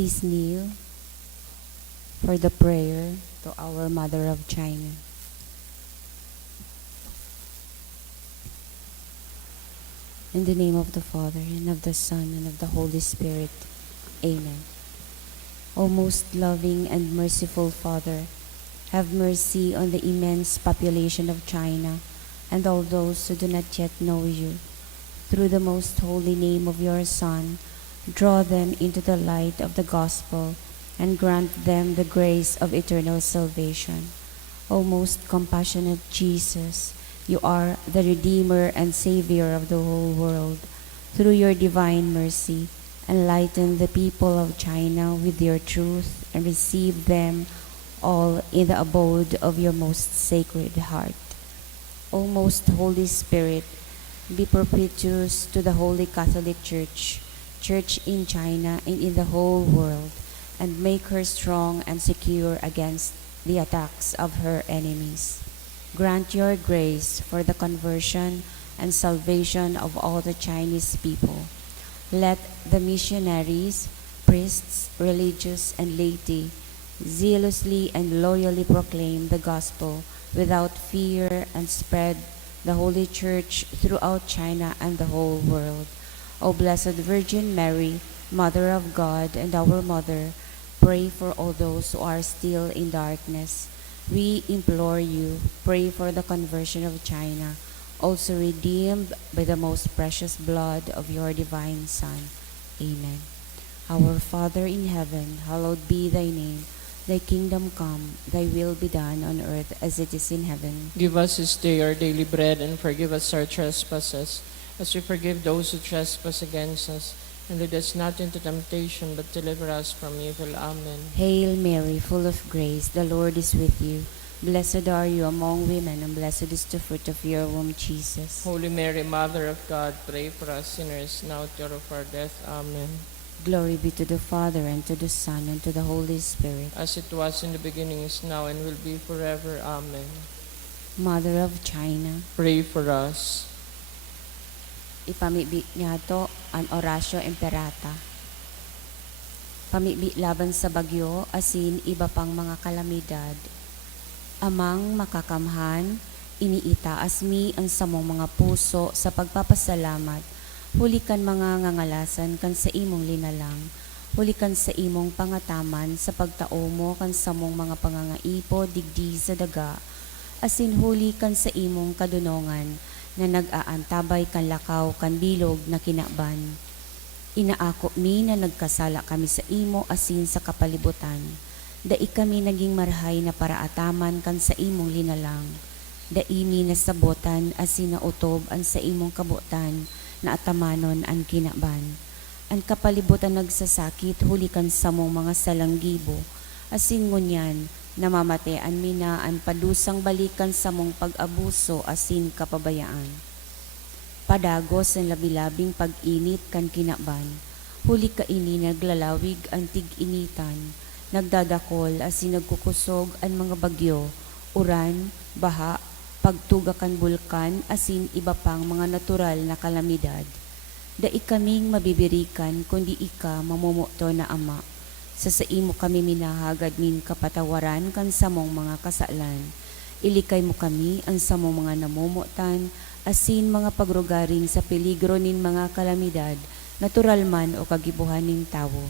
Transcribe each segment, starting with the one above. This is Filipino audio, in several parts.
Please kneel for the prayer to our Mother of China. In the name of the Father, and of the Son, and of the Holy Spirit. Amen. O most loving and merciful Father, have mercy on the immense population of China and all those who do not yet know you. Through the most holy name of your Son, draw them into the light of the gospel and grant them the grace of eternal salvation. O most compassionate Jesus, you are the Redeemer and Savior of the whole world. Through your divine mercy, enlighten the people of China with your truth and receive them all in the abode of your most sacred heart. O most Holy Spirit, be propitious to the Holy Catholic Church, Church in China and in the whole world, and make her strong and secure against the attacks of her enemies. Grant your grace for the conversion and salvation of all the Chinese people. Let the missionaries, priests, religious, and laity zealously and loyally proclaim the gospel without fear and spread the Holy Church throughout China and the whole world. O Blessed Virgin Mary, Mother of God and our Mother, pray for all those who are still in darkness. We implore you, pray for the conversion of China, also redeemed by the most precious blood of your divine Son. Amen. Our Father in heaven, hallowed be thy name. Thy kingdom come, thy will be done on earth as it is in heaven. Give us this day our daily bread, and forgive us our trespasses, as we forgive those who trespass against us. And lead us not into temptation, but deliver us from evil. Amen. Hail Mary, full of grace, the Lord is with you. Blessed are you among women, and blessed is the fruit of your womb, Jesus. Holy Mary, Mother of God, pray for us sinners, now at the hour of our death. Amen. Glory be to the Father, and to the Son, and to the Holy Spirit. As it was in the beginning, is now, and will be forever. Amen. Mother of China, Pray for us. ipamibi niya to an Oratio Imperata. Pamibi laban sa bagyo, asin iba pang mga kalamidad. Amang makakamhan, iniitaas mi ang samong mga puso sa pagpapasalamat. Hulikan mga ngangalasan kan sa imong linalang. Hulikan sa imong pangataman sa pagtao mo kan samong mga pangangaipo digdi sa daga. Asin huli kan sa imong kadunongan na nag-aantabay kan lakaw kan bilog na kinaban. Inaako mi na nagkasala kami sa imo asin sa kapalibutan. Dai kami naging marhay na paraataman kan sa imong linalang. Dai mi nasabotan asin na utob an sa imong kabutan na atamanon an kinaban. Ang kapalibutan nagsasakit hulikan sa mong mga salanggibo. Asin ngunyan, namamatean mi na ang padusang balikan sa mong pag-abuso asin kapabayaan. Padagos ang labilabing pag-init kan kinaban. Huli ka ini naglalawig ang tig-initan. Nagdadakol asin nagkukusog ang mga bagyo, uran, baha, pagtugakan bulkan asin iba pang mga natural na kalamidad. Dai kaming mabibirikan kundi ika mamumuto na Ama. Sa imo kami minahagad min kapatawaran kan samong mga kasalan. Ilikay mo kami ang samong mga namumutan asin mga pagrugaring sa peligro nin mga kalamidad, natural man o kagibuhan ning tawo.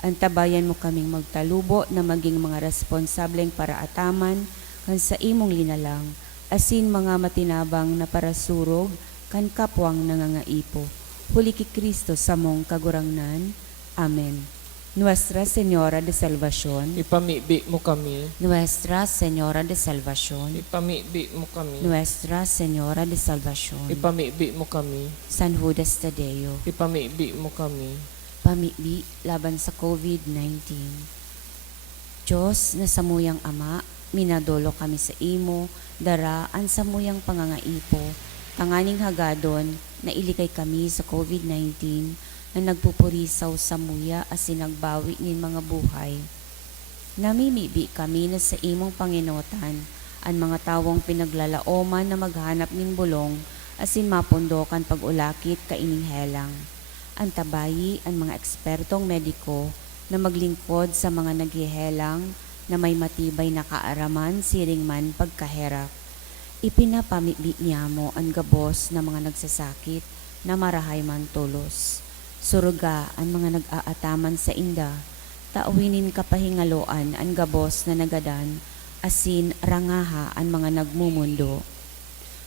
Antabayan mo kaming magtalubo na maging mga responsableng paraataman kan sa imong linalang, asin mga matinabang na parasurog kan kapwang nangangaipo. Huli ki Kristo sa mong kagurangnan. Amen. Nuestra Señora de Salvación, Ipamibi mo kami. Nuestra Señora de Salvación, Ipamibi mo kami. Nuestra Señora de Salvación, Ipamibi mo kami. San Judas Tadeo, Ipamibi mo kami. pamibi laban sa COVID-19. Diyos na samuyang Ama, minadolo kami sa imo, daraan samuyang pangangaipo, tanganing hagadon na ilikay kami sa COVID-19, na nagpupurisaw sa muya asin nagbawi nin mga buhay. Namimibi kami na sa imong Panginotan, ang mga tawong pinaglalaoman na maghanap nin bulong, asin mapundokan pag-ulakit kaining helang. Ang tabayi ang mga ekspertong mediko, na maglingkod sa mga naghihelang na may matibay na kaaraman siring man pagkahirap. Ipinapamibi niya mo ang gabos na mga nagsasakit na marahay man tulos. Suruga ang mga nag-aataman sa inda, taawinin kapahingaloan ang gabos na nagadan, asin rangaha ang mga nagmumundo.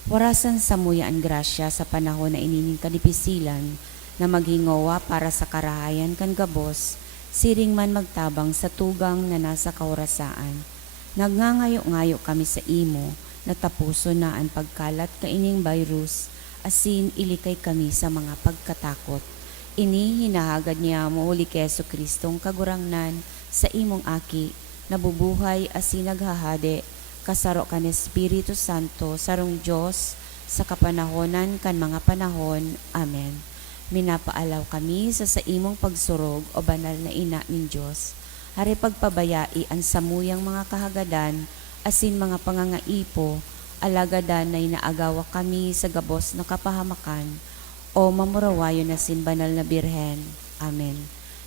Warasan sa muya ang grasya sa panahon na inining kanipisilan, na maghingawa para sa karahayan kan gabos, siring man magtabang sa tugang na nasa kaurasaan. Nagngangayo-ngayo kami sa imo, natapuso na ang pagkalat kaining virus, asin ilikay kami sa mga pagkatakot. Ini hinahagad niya mo uli kay Jesucristong kagurangnan sa imong aki, nabubuhay asin naghahade, kasaro kan Espiritu Santo, sarong Diyos, sa kapanahonan kan mga panahon. Amen. Minapaalaw kami sa imong pagsurog o banal na ina nin Diyos. Hari pagpabayai ang samuyang mga kahagadan, asin mga pangangaipo, alagadan na inaagawa kami sa gabos na kapahamakan, o mamurawayo na sin banal na Birhen. Amen.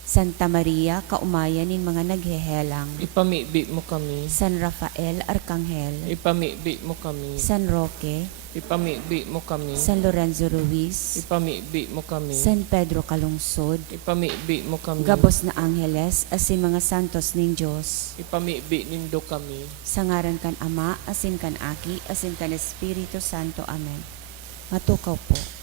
Santa Maria, kaumayan nin mga naghehelang. Ipamibi mo kami. San Rafael, Arkanghel. Ipamibi mo kami. San Roque. Ipamibi mo kami. San Lorenzo Ruiz. Ipamibi mo kami. San Pedro Calungsod. Ipamibi mo kami. Gabos na Angeles, asin mga santos ning Diyos. Ipamibi nindo kami. Sa ngaran kan Ama, asin kan Aki, asin kan Espiritu Santo. Amen. Matukaw po.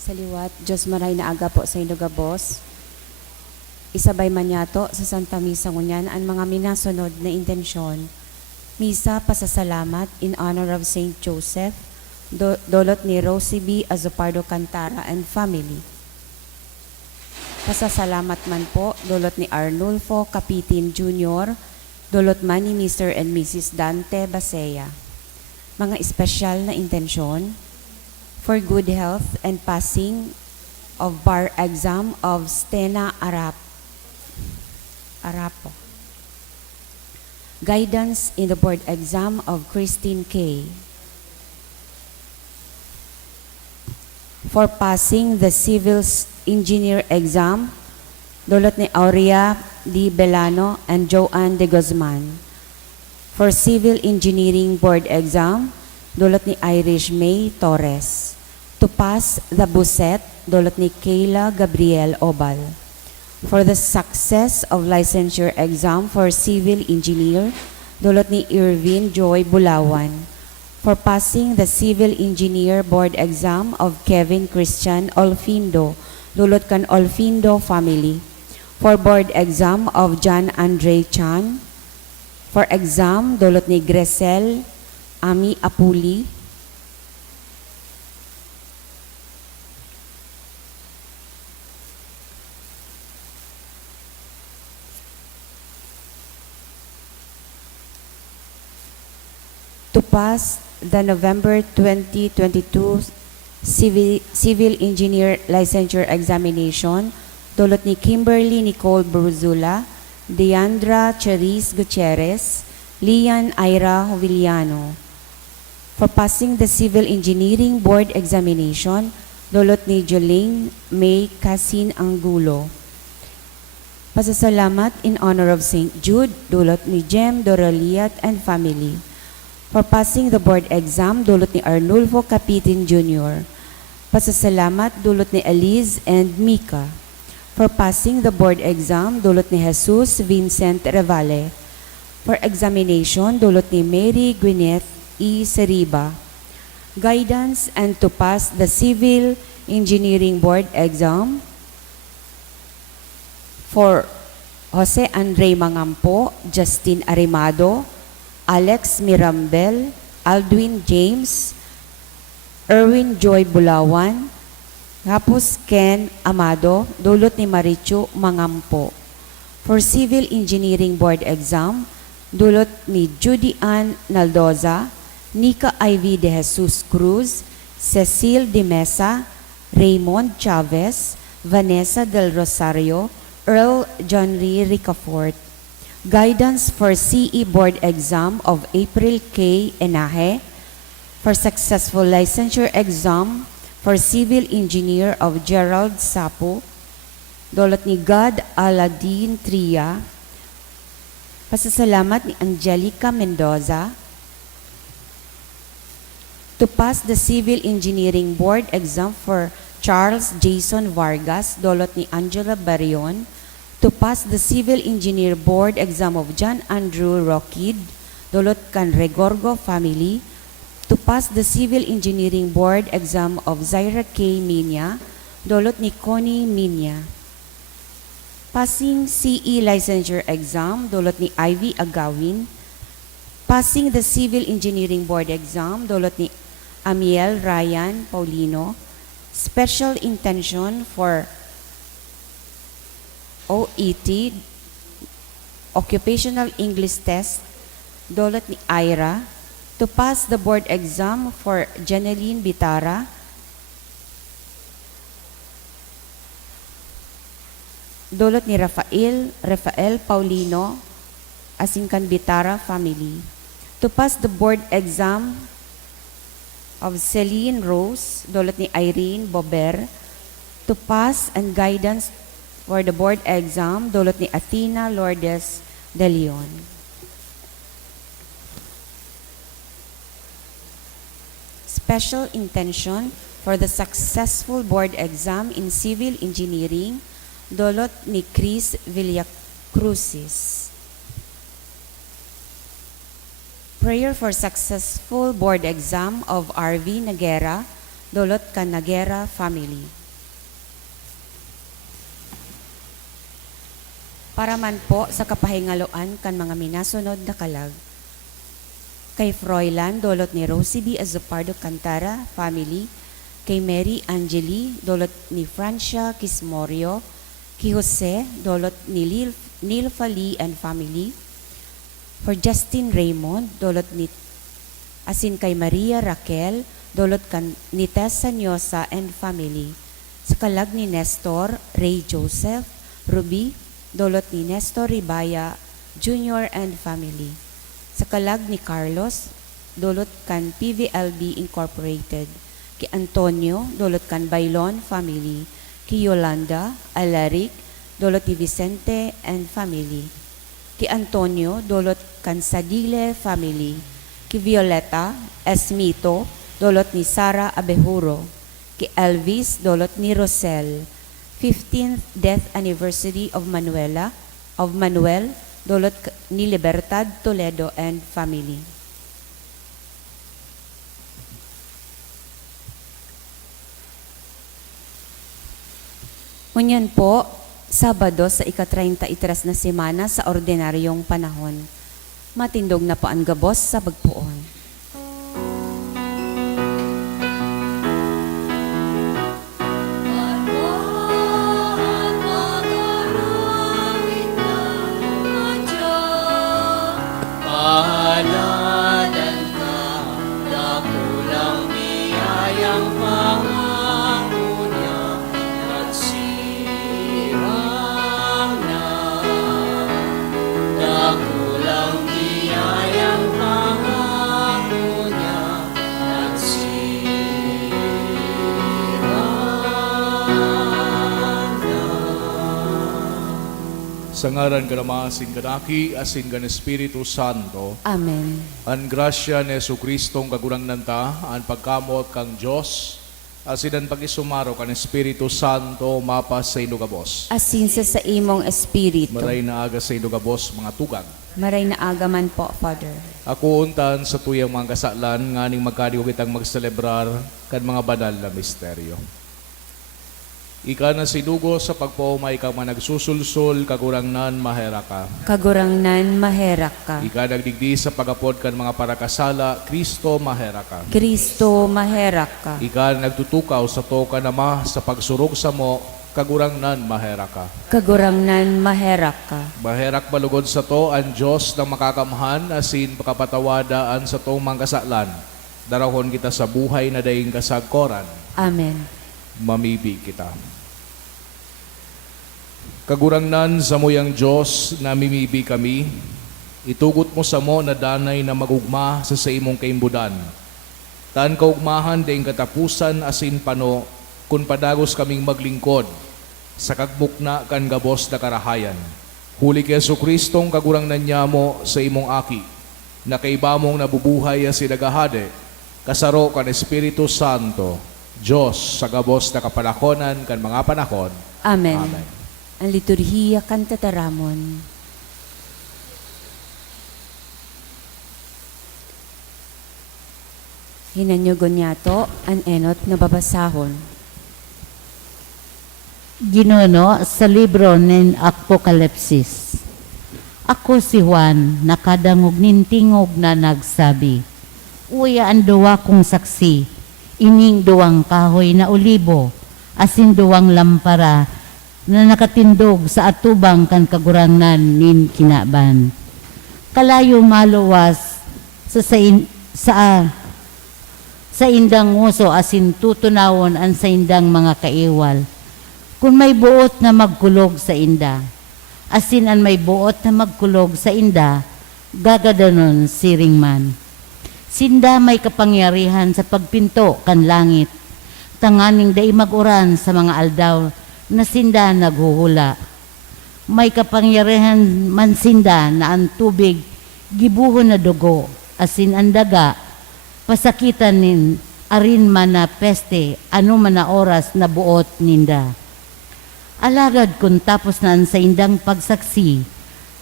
Sa liwat, Diyos maray na aga po sa inugabos. Isabay man yato sa Santa Misa ngunyan ang mga minasunod na intensyon. Misa pasasalamat in honor of Saint Joseph, dolot ni Rosie B. Azopardo Cantara and family. Pasasalamat man po, dolot ni Arnulfo Capitin Jr., dolot man ni Mr. and Mrs. Dante Basea. Mga espesyal na intensyon, for good health and passing of bar exam of Stena Arapo. Guidance in the board exam of Christine K. For passing the civil engineer exam, dolot ni Aurea D. Belano and Joanne De Guzman. For civil engineering board exam, dolot ni Irish May Torres. To pass the BUSET, dolot ni Kayla Gabriel Obal. For the success of licensure exam for civil engineer, dolot ni Irvin Joy Bulawan. For passing the civil engineer board exam of Kevin Christian Olfindo, dolot kan Olfindo family. For board exam of John Andre Chan. For exam, dolot ni Gresel Ami Apuli. To pass the November 2022 Civil Engineer Licensure Examination, dolot ni Kimberly Nicole Bruzula, Deandra Cherise Gutierrez, Lian Ira Villano. For passing the Civil Engineering Board Examination, dolot ni Jolene May Casin Angulo. Pasasalamat in honor of St. Jude, dolot ni Jem Doraliat and family. For passing the board exam, dulot ni Arnulfo Capitin Jr. Pasasalamat, dulot ni Eliz and Mika. For passing the board exam, dulot ni Jesus Vincent Revale. For examination, dulot ni Mary Gwyneth E. Seriba. Guidance and to pass the Civil Engineering Board exam for Jose Andre Mangampo, Justin Arimado, Alex Mirambel, Aldwin James, Erwin Joy Bulawan, tapos Ken Amado, dulot ni Marichu Mangampo. For Civil Engineering Board exam, dulot ni Judy Ann Naldoza, Nika Ivy De Jesus Cruz, Cecil De Mesa, Raymond Chavez, Vanessa Del Rosario, Earl John Lee Ricafort. Guidance for CE Board exam of April K. Enaje. For successful licensure exam for Civil Engineer of Gerald Sapo, dolot ni God Aladin Tria. Pasasalamat ni Angelica Mendoza. To pass the Civil Engineering Board exam for Charles Jason Vargas, dolot ni Angela Barion. To pass the Civil Engineer Board exam of John Andrew Rockid, dolot kan Regorgo family. To pass the Civil Engineering Board exam of Zaira K. Minya, dolot ni Connie Minya. Passing CE Licensure exam, dolot ni Ivy Agawin. Passing the Civil Engineering Board exam, dolot ni Amiel Ryan Paulino. Special intention for OET, Occupational English Test, dolot ni Ira. To pass the board exam for Janeline Bitara, dolot ni Rafael Paulino, Asingkan Bitara family. To pass the board exam of Celine Rose, dolot ni Irene Bober. To pass and guidance for the board exam, dolot ni Athena Lourdes de Leon. Special intention for the successful board exam in civil engineering, dolot ni Chris Villacrucis. Prayer for successful board exam of RV Nagera, dolot kan Nagera family. Para man po sa kapahingaloan kan mga minasunod na kalag. Kay Froilan, dolot ni Rosie B. Azopardo Cantara family. Kay Mary Angeli, dolot ni Francia Kismorio. Kay Jose, dolot ni Nilfa Lee and family. For Justin Raymond, dolot ni asin kay Maria Raquel, dolot kan ni Tessa Nyosa and family. Sa kalag ni Nestor, Ray Joseph, Ruby, dolot ni Nestor Ribaya Jr. and family. Sa kalag ni Carlos, dolot kan PVLB Incorporated. Kay Antonio, dolot kan Bailon family. Kay Yolanda Alaric, dolot ni Vicente and family. Kay Antonio, dolot kan Sadile family. Kay Violeta Esmito, dolot ni Sara Abejuro. Kay Elvis, dolot ni Rosel. 15th death anniversary of Manuel, dolot ni Libertad Toledo and family. Unyan po, Sabado sa ika-33 na semana sa ordinaryong panahon. Matindog na po ang gabos sa bagpuon. Pahaladan ka, dakulang biyayang pangako niya, nagsirang na. Dakulang biyayang pangako niya, nagsirang na. Sa ngaran ka naman asin kanaki, asin kan Espiritu Santo, Amen. ang grasya ni Jesucristong kagurang nanta, ang pagkamot kang Diyos, asin ang pag-isumaro kan Espiritu Santo, mapas sa inugabos. Asin sa imong espiritu. Maray na aga sa inugabos, mga tugang. Maray na agaman po, Father. Ako untan sa tuyang mga kasalan, nganing magkadiwa kitang magselebrar kan mga banal na misteryo. Ika na sinugo sa pagpaumay kang managsusulsul, kagurang nan mahera ka. Kagurangnan maherak ka. Ika nagdigdi sa pagapod kan mga parakasala, Kristo mahera ka. Kristo maherak ka. Ika nagtutukaw sa to ka nama sa pagsurog sa mo, kagurang nan mahera ka. Kagurangnan maherak ka. Maherak balugod sa to ang Diyos na makakamhan, asin pakapatawadaan sa tong mga kasalan. Darahon kita sa buhay na daing kasagkoran. Amen. Mamibig kita. Kagurangnan sa moyang Diyos na mimibi kami, itugot mo sa mo na danay na magugma sa imong kaimbudan. Taan kaugmahan daing katapusan asin pano, kun padagos kaming maglingkod, sa kagmukna kan gabos na karahayan. Huli kay Jesucristong kagurangnan niya mo sa imong aki, na kaibamong nabubuhay asin nagahade, kasaro kan Espiritu Santo, Diyos sa gabos na kapanahonan kan mga panahon. Amen. Amen. Ang liturhiya kan tataramon. Hinanyugon niya to ang enot na babasahon. Ginuno sa libro ng Apokalipsis. Ako si Juan, nakadangog nintingog na nagsabi, Uya ang duwa kong saksi, ining duwang kahoy na olibo, asin duwang lampara na nakatindog sa atubang kan kagurangnan nin kinaban. Kalayo maluwas sa indang nguso asin tutunawon ang sa indang mga kaiwal. Kung may buot na magkulog sa inda, asin an may buot na magkulog sa inda, gagadanon siring man. Sinda may kapangyarihan sa pagpinto kan langit, tanganing day maguran sa mga aldaw na sinda naghuhula. May kapangyarihan man sinda na ang tubig gibuhon na dugo, asin ang daga, pasakitan nin arin man na peste, ano man na oras na buot ninda. Alagad kung tapos na sa indang pagsaksi,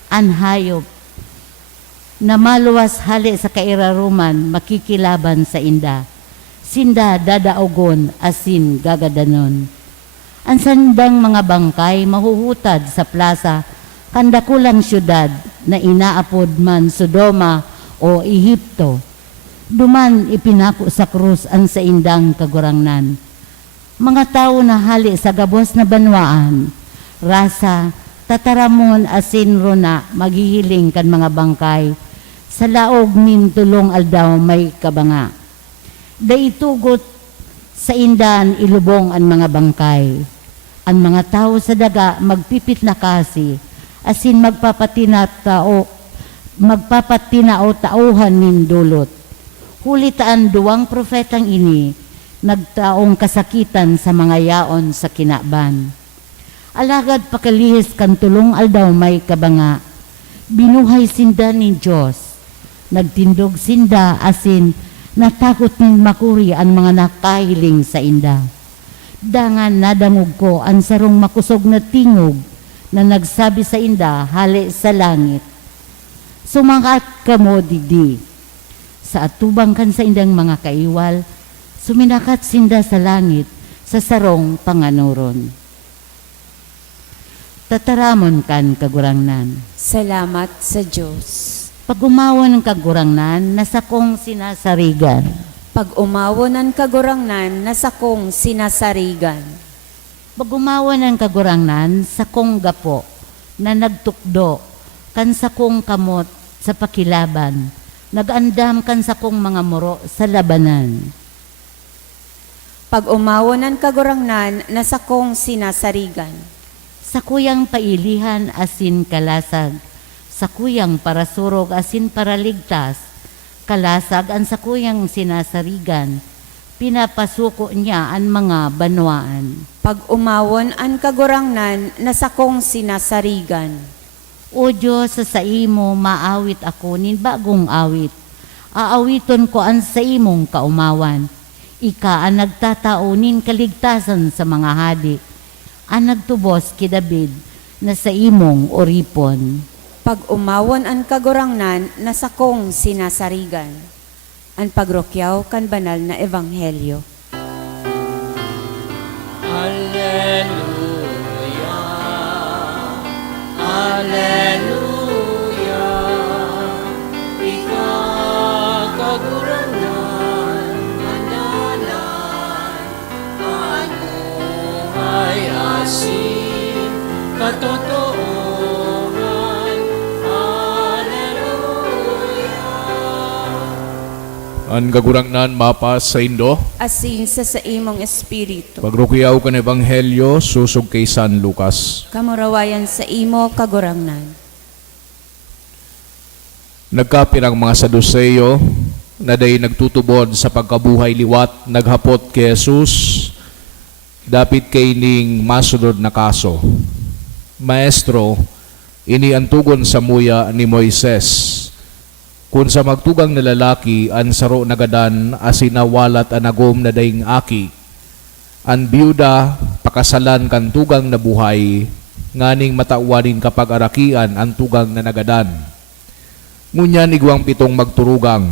an hayop, na maluwas hali sa kairaruman makikilaban sa inda. sinda dadaogon asin gagadanon. Ang sandang mga bangkay mahuhutad sa plaza kandakulang syudad na inaapod man Sodoma o Ehipto. Duman ipinako sa krus ang saindang kagurangnan. Mga tao na hali sa gabos na banwaan, rasa, tataramon asin rona maghihiling kan mga bangkay, sa laog nin tulong aldaw may kabanga. Daitugot sa indan ilubong ang mga bangkay. Ang mga tao sa daga magpipit na kasi, asin magpapatinao-tauhan nin dulot. Hulitaan duwang propetang ini, nagtaong kasakitan sa mga yaon sa kinaban. Alagad pakalihis kan tulong aldaw may kabanga, binuhay sinda ni Diyos. Nagtindog sinda asin natakot nin makuri ang mga nakahiling sa inda. Dangan nadangog ko ang sarong makusog na tingog na nagsabi sa inda hali sa langit. Sumangat kamo digdi. Sa atubang kan sa indang mga kaiwal, suminakat sinda sa langit sa sarong panganuron. Tataramon kan kagurangnan. Salamat sa Diyos. Pag umawan ng kagurangnan, nasa kong sinasarigan. Pag umawo ng kagurangnan, nasa kong sinasarigan. Pag umawan ng kagurangnan, sa kong gapo, na nagtukdo, kan sa kong kamot sa pakilaban, nagandam kan sa kong mga muro sa labanan. Pag umawo ng kagurangnan, nasa kong sinasarigan. Sa kuyang pailihan asin kalasag, sa kuyang parasurog asin paraligtas, kalasag ang sa kuyang sinasarigan, pinapasuko niya ang mga banwaan. Pag umawon ang kagurangnan, nasa kong sinasarigan. O Diyos, sa imo maawit ako nin bagong awit. Aawiton ko ang sa imong kaumawan. Ika ang nagtatao nin kaligtasan sa mga hadi. Ang nagtubos ki David na sa imong oripon. Pag umawon ang kagurangnan, nasa kong sinasarigan. Ang pagrokyaw kan banal na ebanghelyo. Alleluia, Alleluia, ikakaguranan, manalan, ano ay asin, katotohanan, Alleluia. Ang kagurangnan mapas sa Indo. Asin sa imong espiritu. Pagrukiyaw kan Ebanghelyo, susog kay San Lucas. Kamurawayan sa imo kagurangnan. Nagkapirang mga Saduseyo, na day nagtutubod sa pagkabuhay liwat, naghapot kay Jesus, dapit kay ning masunod na kaso. Maestro, ini antugon sa muya ni Moises. Kung sa magtugang na lalaki, an saro nagadan, asinawalat anagom na daing aki. An biyuda, pakasalan kan tugang na buhay, nganing matauwanin kapag arakian ang tugang na nagadan. Ngunyan igwang pitong magturugang,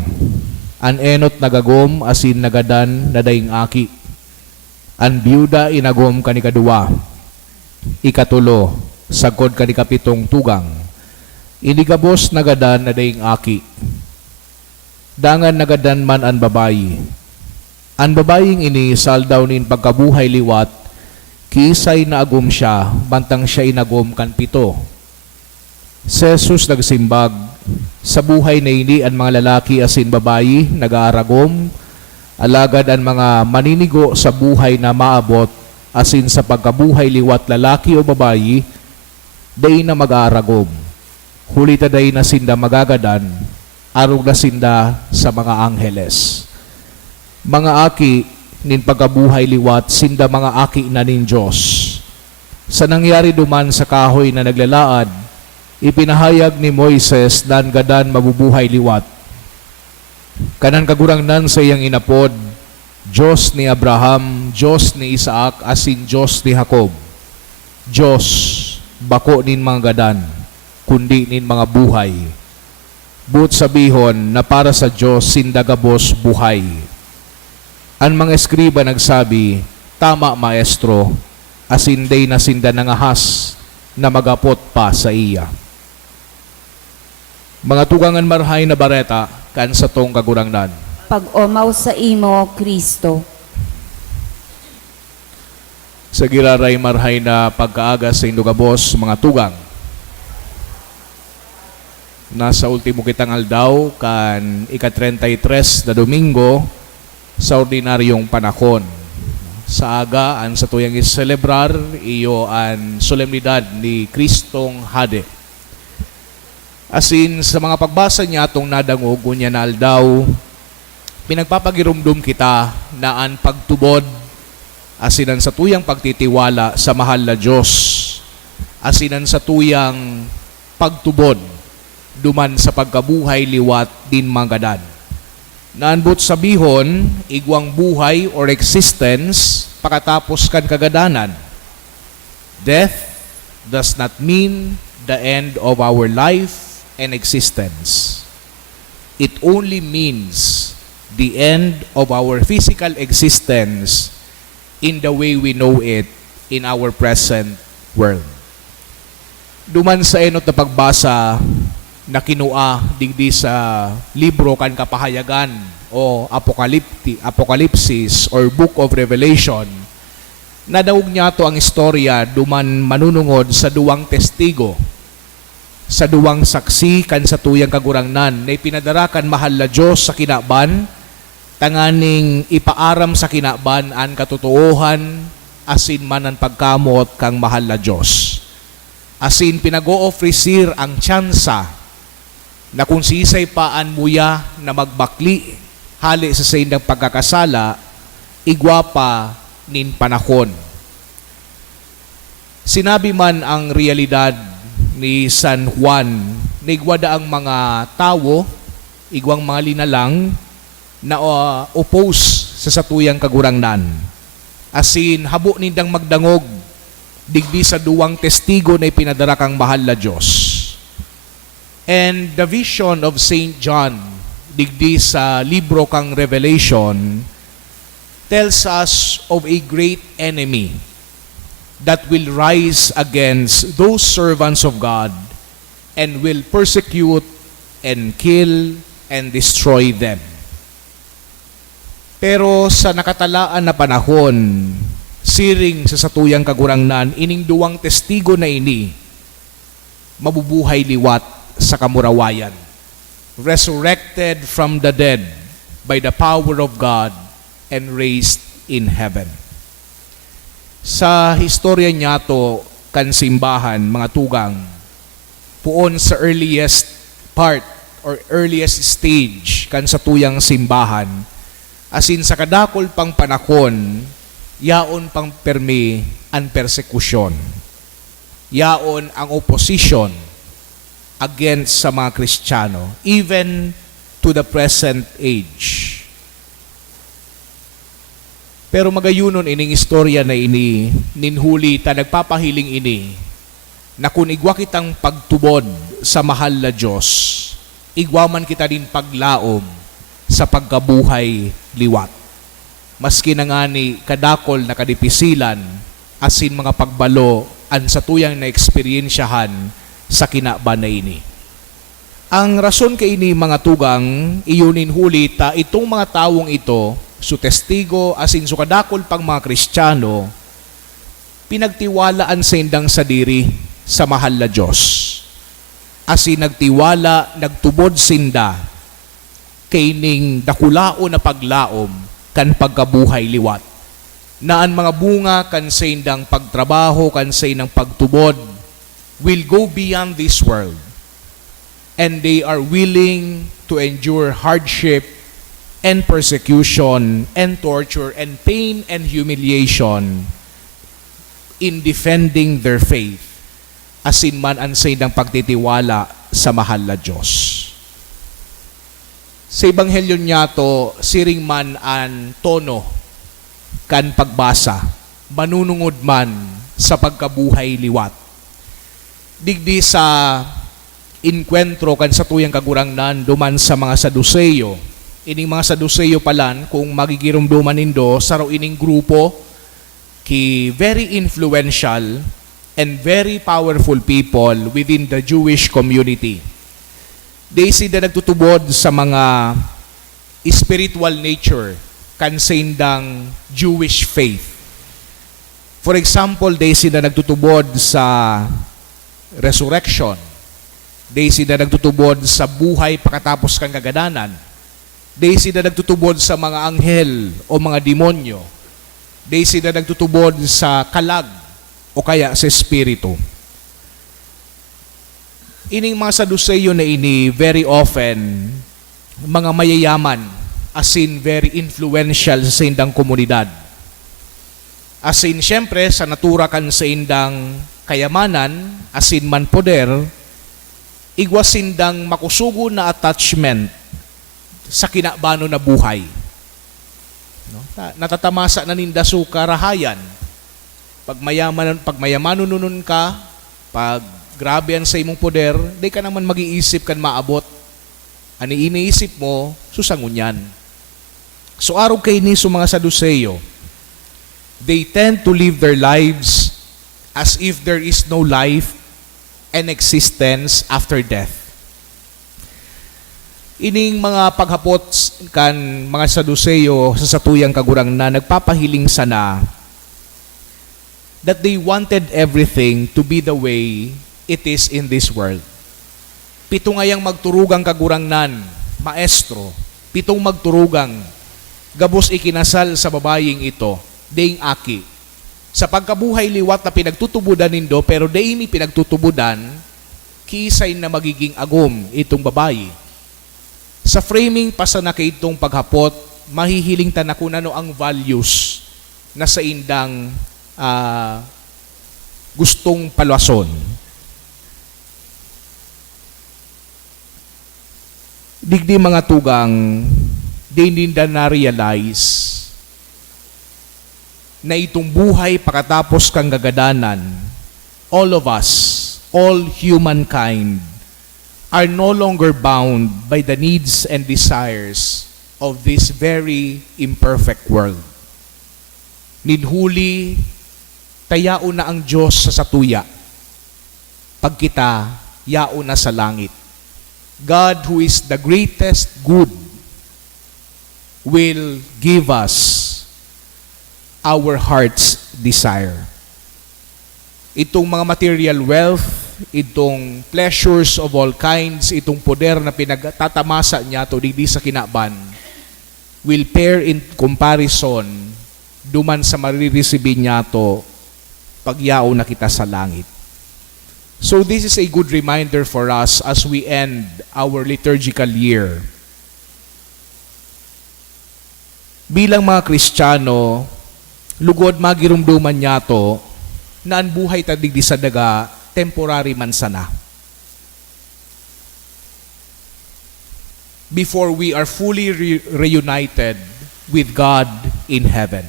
an enot nagagom asin nagadan na daing aki. An biyuda inagom kanikadua, ikatulo, sagkod kanikapitong tugang. Inigabos nagadan na daing aki. Dangan nagadan man an babayi. An babaying ini saldaw nin pagkabuhay liwat, kisay na agom siya, bantang siya inagom kan pito. Si Jesus nagsimbag, sa buhay na ini ang mga lalaki asin babayi nag-aaragom, alagad ang mga maninigo sa buhay na maabot, asin sa pagkabuhay liwat lalaki o babayi, day na mag-aaragom. Hulita day na sinda magagadan, arog na sinda sa mga angheles. Mga aki, nin pagkabuhay liwat, sinda mga aki na nin Diyos. Sa nangyari duman sa kahoy na naglalaad, ipinahayag ni Moises dan gadan mabubuhay liwat. Kanan kagurangnan sa iyang inapod, Diyos ni Abraham, Diyos ni Isaac, asin Diyos ni Jacob. Diyos, bako nin mga gadan, kundi nin mga buhay. But sabihon na para sa Diyos sindagabos buhay. Ang mga eskriba nagsabi, tama maestro, asinday na sinda nangahas na magapot pa sa iya. Mga tugangan marhay na bareta, kan sa tong kagurangnan. Pag-umaw sa imo, Kristo. Sa giraray marhay na pagkaaga sa indugabos, mga tugang. Nasa ultimo kitang aldaw, kan ika-33 na Domingo, sa ordinaryong panahon. Sa aga, an sa tuyang iselebrar, iyo an solemnidad ni Kristong Hade. Asin sa mga pagbasa niya itong nadangog, unya na aldaw, pinagpapagirumdum kita na ang pagtubod, asinan sa tuyang pagtitiwala sa mahal na Diyos, asinan sa tuyang pagtubod, duman sa pagkabuhay liwat din manggadan. Naanbot sabihon, igwang buhay or existence, pakatapos kan kagadanan. Death does not mean the end of our life and existence. It only means the end of our physical existence in the way we know it in our present world. Duman sa enot na pagbasa na kinua digdi sa libro kan kapahayagan o Apokalipsis or Book of Revelation, nadawog niya to ang istorya duman manunungod sa duwang testigo, sa duwang saksi kan sa tuyang kagurangnan na ipinadarakan mahal na Diyos sa kinaban, tanganing ipaaram sa kinaban ang katotohan asin man ang pagkamot kang mahal na Diyos. Asin pinag-o-ofrisir ang tsansa na kung sisay paan muya na magbakli hali sa sayindang pagkakasala, igwapa nin panahon. Sinabi man ang realidad ni San Juan, na igwada ang mga tao, igwang mga linalang, na oppose sa satuyang kagurangnan. Asin, habo nindang magdangog, digdi sa duwang testigo na ipinadara kang mahal na Diyos. And the vision of Saint John, digdi sa libro kang Revelation, tells us of a great enemy that will rise against those servants of God and will persecute and kill and destroy them. Pero sa nakatalaan na panahon, siring sa satuyang kagurangnan, ining duwang testigo na ini, mabubuhay liwat sa kamurawayan, resurrected from the dead by the power of God and raised in heaven. Sa historya niya to kan simbahan, mga tugang, puon sa earliest part or earliest stage kan sa tuyang simbahan, asin sa kadakol pang panahon, yaon pang permi ang persekusyon, yaon ang opposition against sa mga Kristiyano, even to the present age. Pero magayunon ining istorya na ini, ninhuli ta nagpapahiling ini, na kung igwa kitang pagtubod sa mahal na Diyos, igwa man kita din paglaom sa pagkabuhay liwat. Maski na nga ni kadakol na kadipisilan, asin mga pagbalo, an sa tuyang na eksperyensyahan sa kinaban na ini. Ang rason kay ini mga tugang, iyunin huli ta itong mga tawong ito, su testigo asin su kadakol pang mga Kristiyano, pinagtiwalaan sa indang sadiri sa mahal na Diyos. Asin nagtiwala, nagtubod sinda, kaining dakulao na paglaom kan pagkabuhay liwat. Naan mga bunga kan sa indang pagtrabaho, kan sa indang pagtubod, will go beyond this world, and they are willing to endure hardship and persecution and torture and pain and humiliation in defending their faith, asin man ang sayang pagtitiwala sa mahal na Diyos. Sa Ebanghelyo niya to, siring man ang tono kan pagbasa, manunungod man sa pagkabuhay liwat. Digdi sa inkwentro kan sa tuyang kagurangnan duman sa mga Saduceo, ining mga Saduceo palan kung magigirumduman nindo sa raw ining grupo ki very influential and very powerful people within the Jewish community. They say na nagtutubod sa mga spiritual nature kan sa indang Jewish faith. For example, they say na nagtutubod sa resurrection. They say na nagtutubod sa buhay pagkatapos kang kagadanan. They say na nagtutubod sa mga anghel o mga demonyo. They say na nagtutubod sa kalag o kaya sa espiritu. Ining mga Saduceo na ini very often mga mayayaman, as in very influential sa indang komunidad. As in, syempre, sa natura kan sa indang kayamanan, as in man poder, igwas indang makusugo na attachment sa kinabano na buhay. No? Natatamasa na ninda su karahayan. Pag mayamanon nun ka, pag grabe yan sa imong poder, di ka naman mag-iisip kan maabot. Ani iniisip mo, susangun yan. So araw kay ni so mga Saduceo, they tend to live their lives as if there is no life and existence after death. Ining mga paghapot kan mga Saduceo sa satuyang kagurang na nagpapahiling sana that they wanted everything to be the way it is in this world. Pito ngayang magturugang kagurangnan, maestro, pitong magturugang, gabos ikinasal sa babaying ito, deing aki. Sa pagkabuhay liwat na pinagtutubudan nindo, pero deing pinagtutubudan, kisay na magiging agom itong babayi. Sa framing pasanaka itong paghapot, mahihiling tanako na no ang values na sa indang gustong palwason. Digdi mga tugang, di ninda na-realize na itong buhay pakatapos kang gagadanan, all of us, all humankind, are no longer bound by the needs and desires of this very imperfect world. Ninhuli, tayao na ang Diyos sa satuya. Pag kita, yao na sa langit. God, who is the greatest good, will give us our heart's desire. Itong mga material wealth, itong pleasures of all kinds, itong poder na pinagtatamasa niya to digdi sa kinaban, will pair in comparison duman sa marireceive niya to pagyao na kita sa langit. So this is a good reminder for us as we end our liturgical year. Bilang mga Kristiyano, lugod magirumduman niya to na ang buhay tadigdi sa daga temporary man sana. Before we are fully reunited with God in heaven.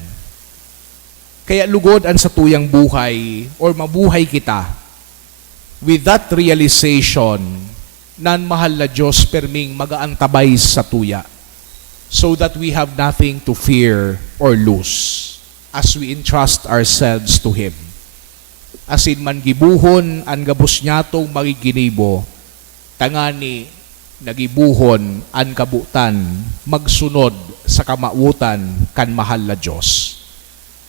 Kaya lugod ang satuyang buhay or mabuhay kita with that realization nan mahal na Diyos perming magaantabay sa tuya so that we have nothing to fear or lose as we entrust ourselves to Him. Asin man gibuhon ang gabos niya tong magiginibo, tangani nagibuhon ang kabutan magsunod sa kamautan kan mahal na Diyos.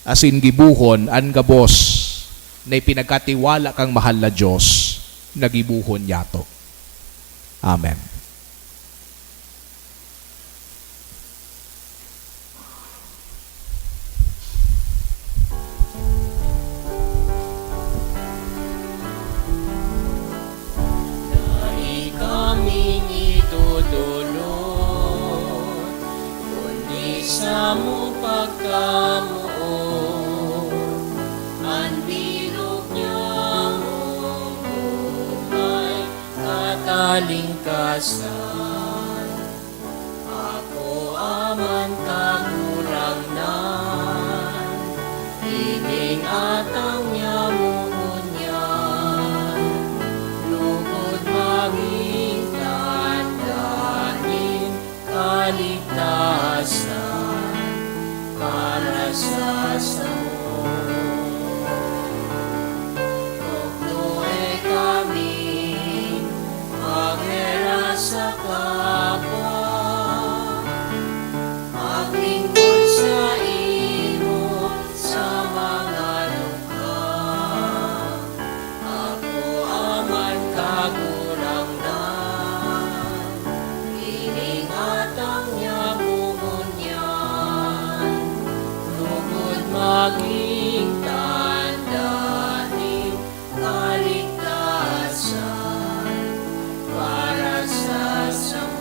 Asin gibuhon ang gabos na pinagkatiwala kang mahal na Diyos, nagibuhon yato. Amen. Kalingkasan, ako aman kagurangnan, ining atang niya mungunyan, lugod maging tandanin, kaligtasan. kaligtasan para sa samo. Tukloy kami maghera sa kapwa, maglingkod sa imo sa mga luka. Ako aman kagurangnan, iningatang niya mumunyan, lugod maging tandanin, kaligtasan para sa samo.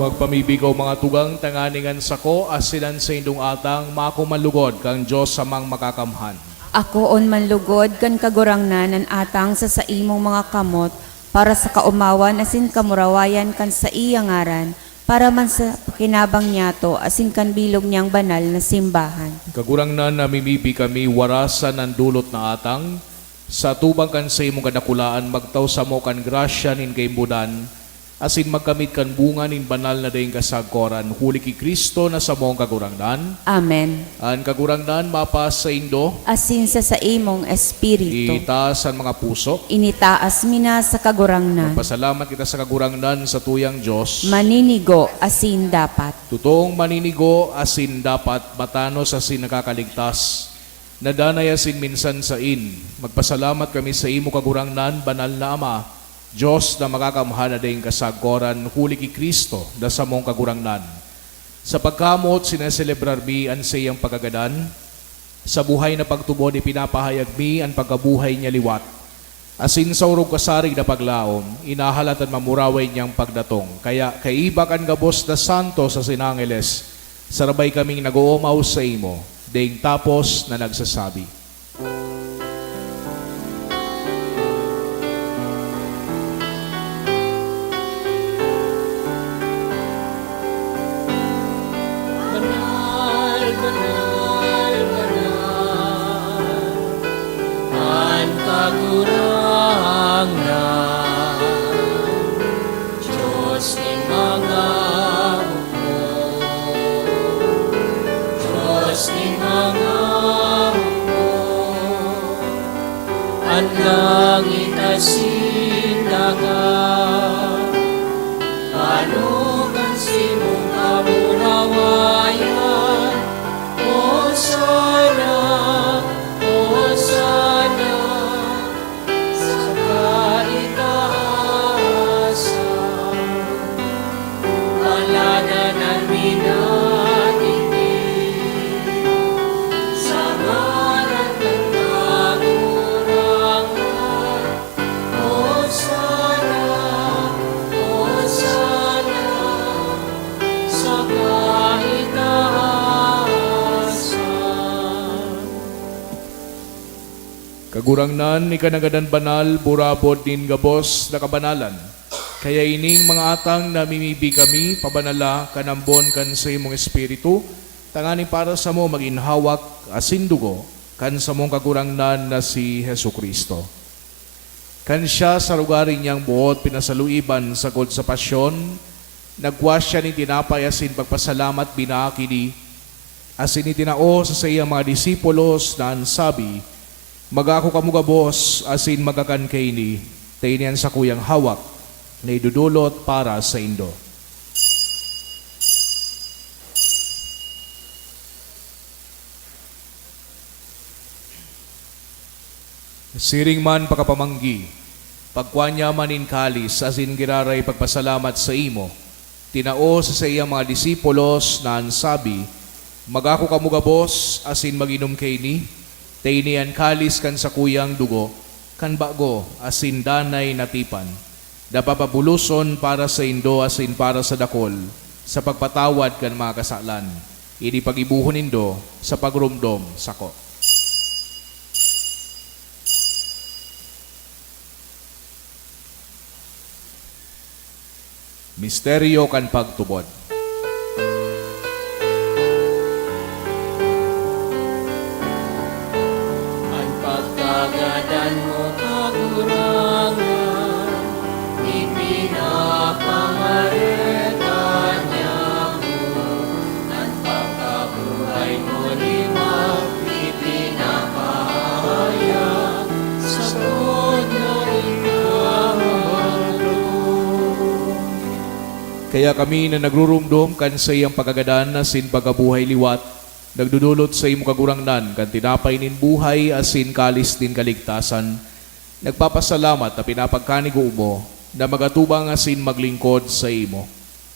Magpamibigaw mga tugang tanganingan sako asinan sa indong atang makumalugod kang Diyos sa mang makakamhan. Ako on manlugod kan kagurangnan an atang sa imong mga kamot para sa kaumawan asin kamurawayan kan sa iyang ngaran para man sa pakinabang niyato asin kan bilog niyang banal na simbahan. Kagurang na namimibi kami warasan ng dulot na atang sa tubang kan sa imong kadakulaan magtaw sa mo kan grasya nin kaimbudan asin magkamit kan bunga nin banal na daing kasagkoran huli ki Kristo na sa mong kagurangnan. Amen. An kagurangnan mapas sa indo Asin sa imong espiritu. itaas ang mga puso. Initaas mina sa kagurangnan. Pasalamat kita sa kagurangnan sa tuyang Diyos. Maninigo asin dapat. Tutong maninigo asin dapat matanos asin nakakaligtas. Nadanay asin minsan sa Magpasalamat kami sa imo kagurangnan, banal na Ama, Diyos na makakamhan na ding kasagkoran huli ki Kristo da sa mong kagurangnan. Sa pagkamot sineselebrar mi ang siyang pagagadan, sa buhay na pagtubo ni pinapahayag mi ang pagkabuhay niya liwat. Asin sa urog kasarig na paglaom, inahalatan mamuraway niyang pagdatong. Kaya kaibak ang gabos na santo sa sinangeles, sarabay kaming nag-uumaw sa imo, ding tapos na nagsasabi. Banal, banal, banal, ang kagurangnan, Diyos ning mga hukbo, Diyos ning mga hukbo, ang langit asin dagat, panukan simong kamurawayan, Hosana, Hosana, sa kaitaasan, paladanan minatigil, sa ngaran ng kagurangan, Hosana, Hosana, sa kaitaasan. Kagurangnan, ikanagadan banal, burabod din gabos na kabanalan. Kaya ining mga atang namimibi kami, pabanala, kanambon kan sa imong espiritu, tangani para sa mo maginhawak asindugo, kan sa mong kagurangnan na si Hesu Kristo. Kan siya sa lugarin niyang buot pinasaluiban sa god sa pasyon, nagwas siya ni tinapay asin pagpasalamat binakidi, asin itinao sa iyang mga disipulos na ansabi, magako kamugabos asin magakan kay ni, tainian sa kuyang hawak, na idudulot para sa indo. Siring man pakapamanggi, pagkwanya manin kalis, asin giraray pagpasalamat sa imo, tinao sa iyang mga disipulos na ansabi, magako kamugabos asin maginom kay ni, tainian kalis kan sa kuyang dugo, kan bago asin danay natipan, napapabuluson para sa indo asin para sa dakol, sa pagpatawad kan mga kasalan, ini pagibuhon indo sa pagrumdom sako. Misteryo kan pagtubod. Ang pagkagadan mo kagurangan, ipinapangareta niya mo, Kaya kami na nagrurumdum kan sa iyang pagagadan asin pagabuhay liwat, nagdudulot sa imo kagurangnan kan tinapay nin buhay asin kalis din kaligtasan. Nagpapasalamat na pinapagkanig mo na magatubang asin maglingkod sa imo.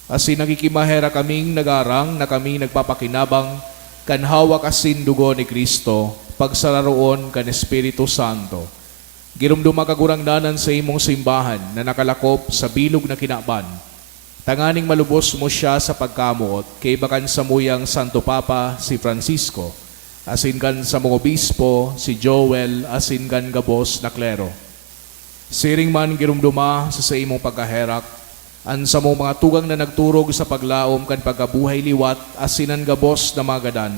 Asin nakikimahera kaming nagarang na kami nagpapakinabang kan hawak asin dugo ni Kristo, pagsararoon kan Espiritu Santo. Girumduma kagurangdanan sa imong simbahan na nakalakop sa bilog na kinaban. Tanganing malubos mo siya sa pagkamuot kay bakan sa muyang Santo Papa si Francisco, asin kan sa mga obispo si Joel, asin kan gabos na klero. Siring man girumduma sa imong pagkaherak, an sa mga tugang na nagturog sa paglaom kan pagkabuhay liwat, asinan gabos na magadan,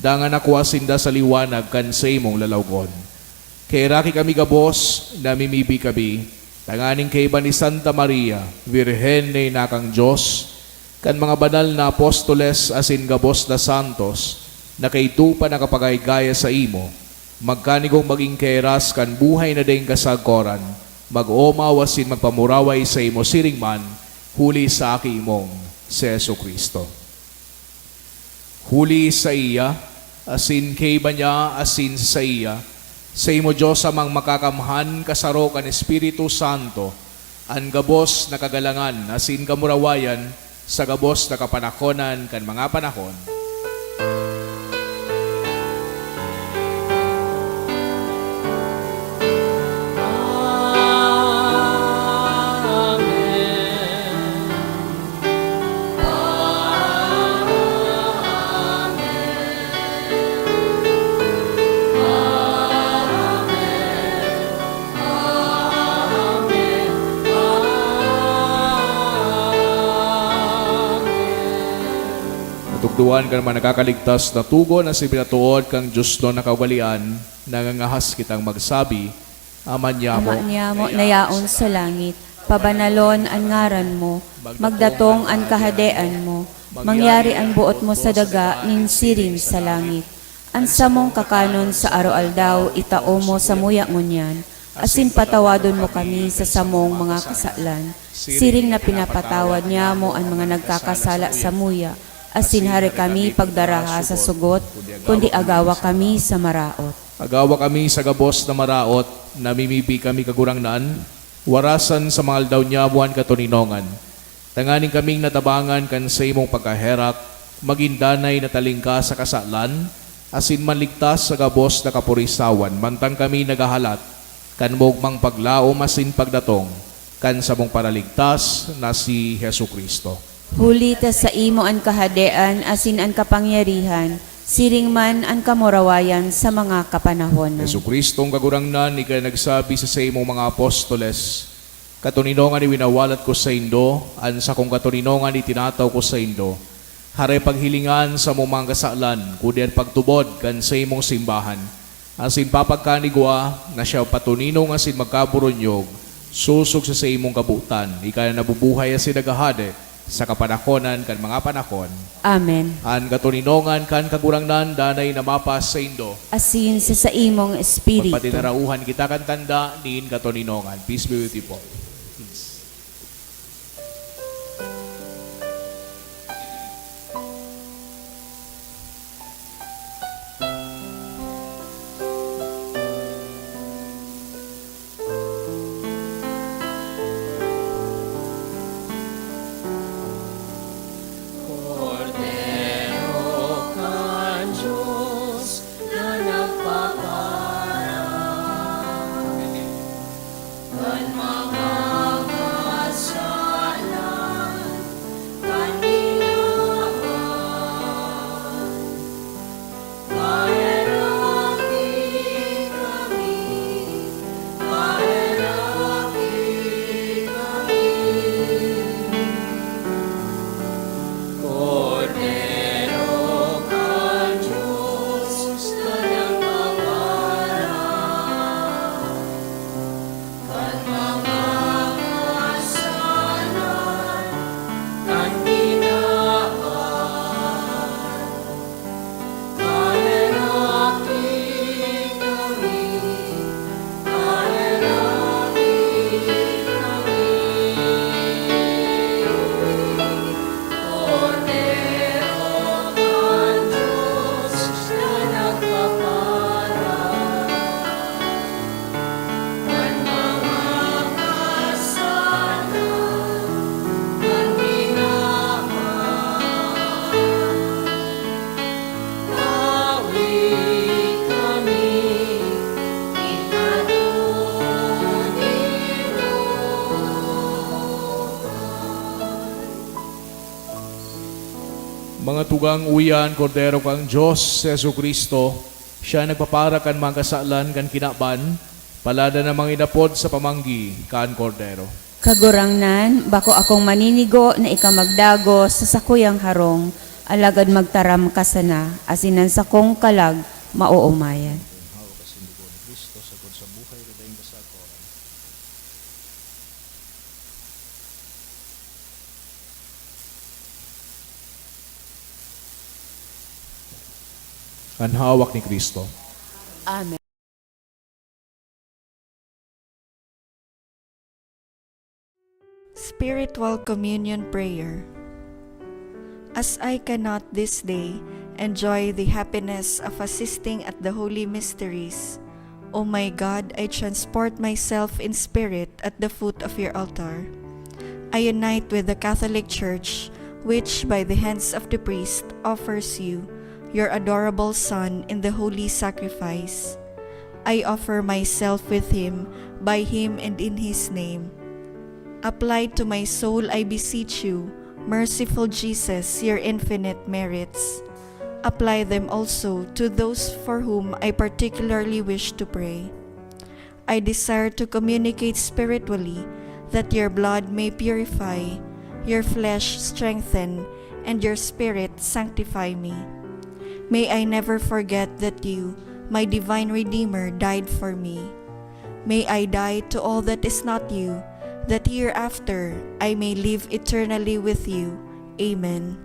dangan nakuha sinda sa liwanag kan sa imong lalawgon. Kay raki kami gabos, namimibi kami, tanganing kay ni Santa Maria, Virhen na inakang Diyos, kan mga banal na apostoles asin gabos na santos, na kay tupa na kapagaygaya sa imo, magkanigong maging keras kan buhay na ding kasagkoran, mag-omaw asin magpamuraway sa imo siring man, huli sa aki imong si Yesu Kristo. Huli sa iya, asin kay niya, asin sa iya, sa imo Diyos amang makakamhan kasaro kan Espiritu Santo, an gabos na kagalangan, asin kamurawayan, sa gabos na kapanakonan kan mga panahon. Natugduan ka naman nakakaligtas na tugon na si pinatuod kang Diyos no nakawalian, nangangahas kitang magsabi, Ama niya mo, nayaon sa langit, pabanalon ang ngaran mo, magdatong ang kahadean mo, mangyari ang buot mo sa daga, ninsirin sa langit. Ang samong kakanon sa araw-aldaw, itao mo sa muya ngunyan, asin patawadon mo kami sa samong mga kasalan. Siring na pinapatawad niya mo ang mga nagkakasala sa muya, asin hari kami pagdaraha sa sugot, kundi agawa kami sa maraot. agawa kami sa gabos na maraot, namimibi kami kagurangnan, warasan sa mga aldaw niya buwan katuninongan. Tanganing kaming natabangan kan sa imong pagkaherak, magindanay na talingka sa kasalan, asin manligtas sa gabos na kapurisawan, mantang kami nagahalat, kan mugmang paglaom asin pagdatong, kan sa mong paraligtas na si Hesu Kristo. Huli ta sa imo ang kahadean, asin ang kapangyarihan, siring man ang kamurawayan sa mga kapanahonan. Hesu Kristong kagurangnan, ika nagsabi sa imong mga apostoles, katuninongan ni winawalat ko sa indo, an sa kong katuninongan ni tinataw ko sa indo, hare paghilingan sa mong kasalan, kundi ang pagtubod kan sa imong simbahan, asin papagkanigwa na siya patuninong asin magkaburonyog, susog sa imong kabutan, ika na nabubuhay asin nagahade, sa kapanahonan kan mga panahon. Amen. An katuninongan kan kagurangnan danay na mapas sa indo. Asin sa imong espiritu. Magpatinarauhan kita kan tanda niin katuninongan. Peace be with you po. Mga Mga tugang uyan, Kordero kang Diyos, Yesu Kristo, siya nagpapara kan mga kasalan kan kinaban, palada namang inapod sa pamanggi, kan Kordero. Kagurangnan, bako akong maninigo na ikamagdago sa sakuyang harong, alagad magtaram ka sana, asinan sa kong kalag, mauumayan. Kan hawak ni Kristo. Amen. Spiritual Communion Prayer. As I cannot this day enjoy the happiness of assisting at the holy mysteries, O my God, I transport myself in spirit at the foot of your altar. I unite with the Catholic Church, which by the hands of the priest offers you your adorable Son in the holy sacrifice. I offer myself with him, by him and in his name. Apply to my soul, I beseech you, merciful Jesus, your infinite merits. Apply them also to those for whom I particularly wish to pray. I desire to communicate spiritually, that your blood may purify, your flesh strengthen, and your spirit sanctify me. May I never forget that you, my divine Redeemer, died for me. May I die to all that is not you, that hereafter I may live eternally with you. Amen.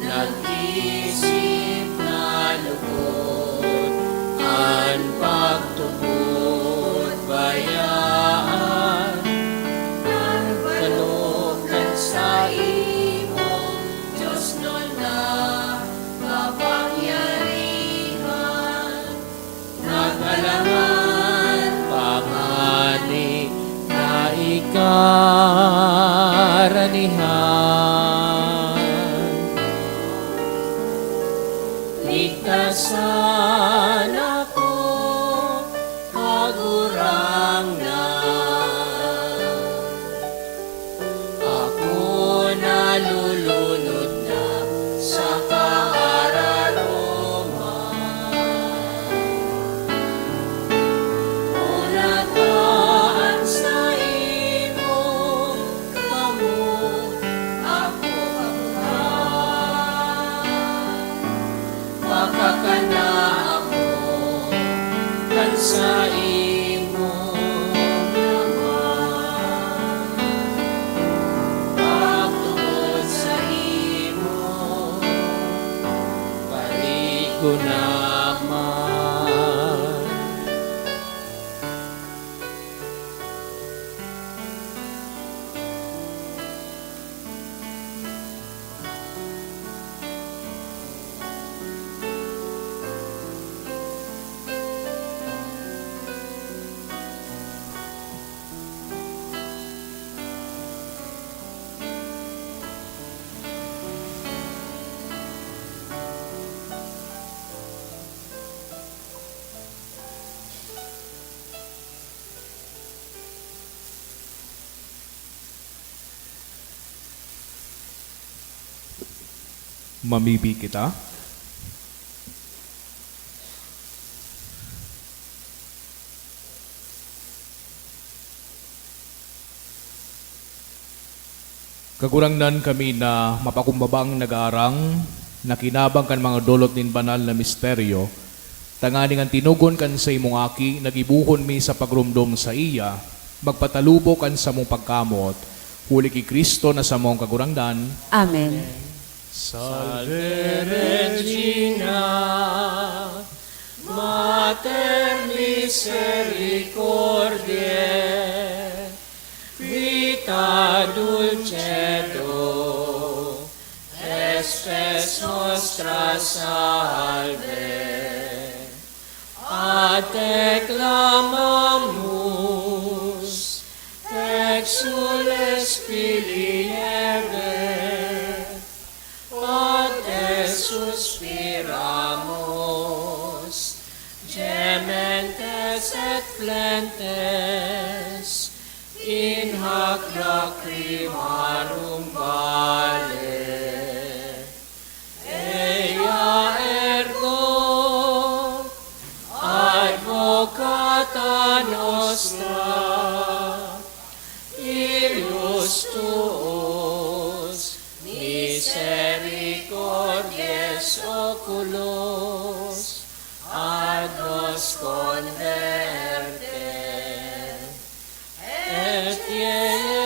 Nag-isip na lugod, ang pagtubod bayaan, nagbalugan sa imo, Diyos nun na kapangyarihan, nag-alangan pangani na ikaranihan. Ligtasan ako, kagurangnan. Ako nalulunod na sa kaararuman. Unataan sa imo, kamo ako makakana ako kan sa imo naman. Pagtungod sa imo, paligo naman. Mamibi kita. Kagurangnan kami na mapakumbabang nag-aarang, nakinabang kan mga dolot nin banal na misteryo, tanganing ang tinugon kan sa imong aki, nagibuhon mi sa pagrumdom sa iya, magpatalubo kan sa mong pagkamot, huli ki Kristo na sa mong kagurangnan. Amen. Salve Regina, Mater Misericordiae, vita dulcedo, espes nostra salve. A te clamamus, exules Filii Eve, a te suspiramos, gementes et flentes, in hac lacrimarum vale. Ea ergo, advocata nostra, illius tuus, misericordies oculos, ad nos converte, et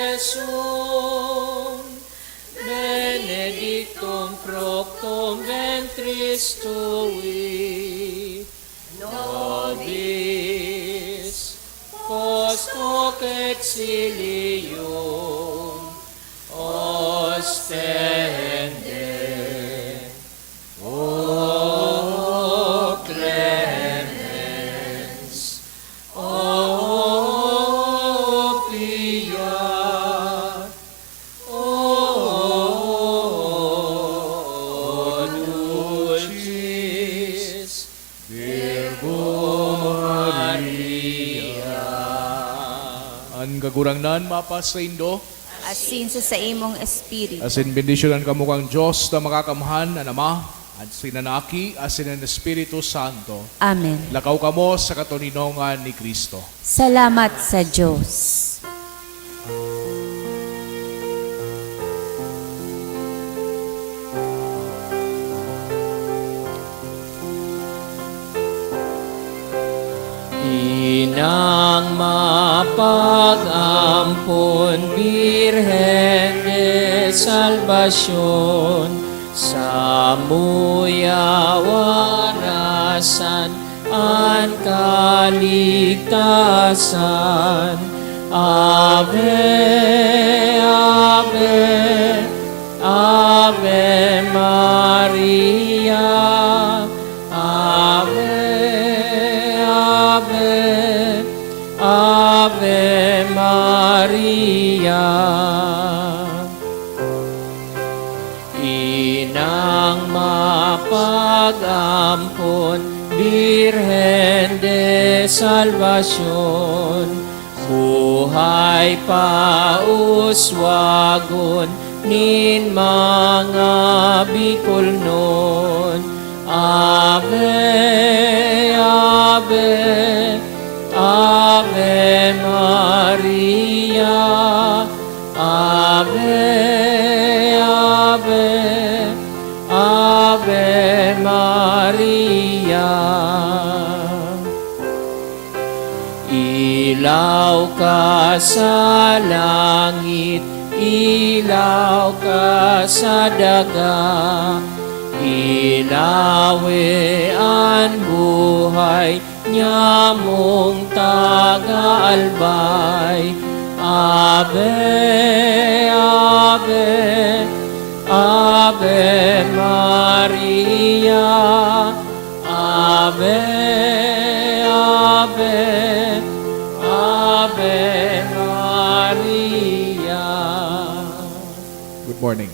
Iesum benedictum fructum ventris tui, nobis post hoc exilium ostende. O clemens, o pia, o dulcis Virgo Maria. Ang kagurangnan mapas sa Indo, Asin sa imong espiritu. asin bendisyonan kamo kang Diyos na makakamhan, ang Ama, at sinanaki, asin ang Espiritu Santo. Amen. Lakaw kamo sa katuninongan ni Kristo. Salamat sa Diyos. Inang mapag-ampon, Birhen de Salvacion, sa muyawanasan ang kaligtasan. Ave, Ave, Ave Maria, Ave, Ave, Ave Maria. Inang mapag-ampon, Birhen de Salvacion, buhay pauswagon nin mga Bicolnon. Ave, Ave, Ave Maria, Ave, Ave, Ave Maria. Ilaw ka sa langit, ilaw ka sa daga, ilawe ang buhay niya mong taga-albay. Ave, Ave, Ave Maria, Ave, Ave, Ave Maria. Good morning.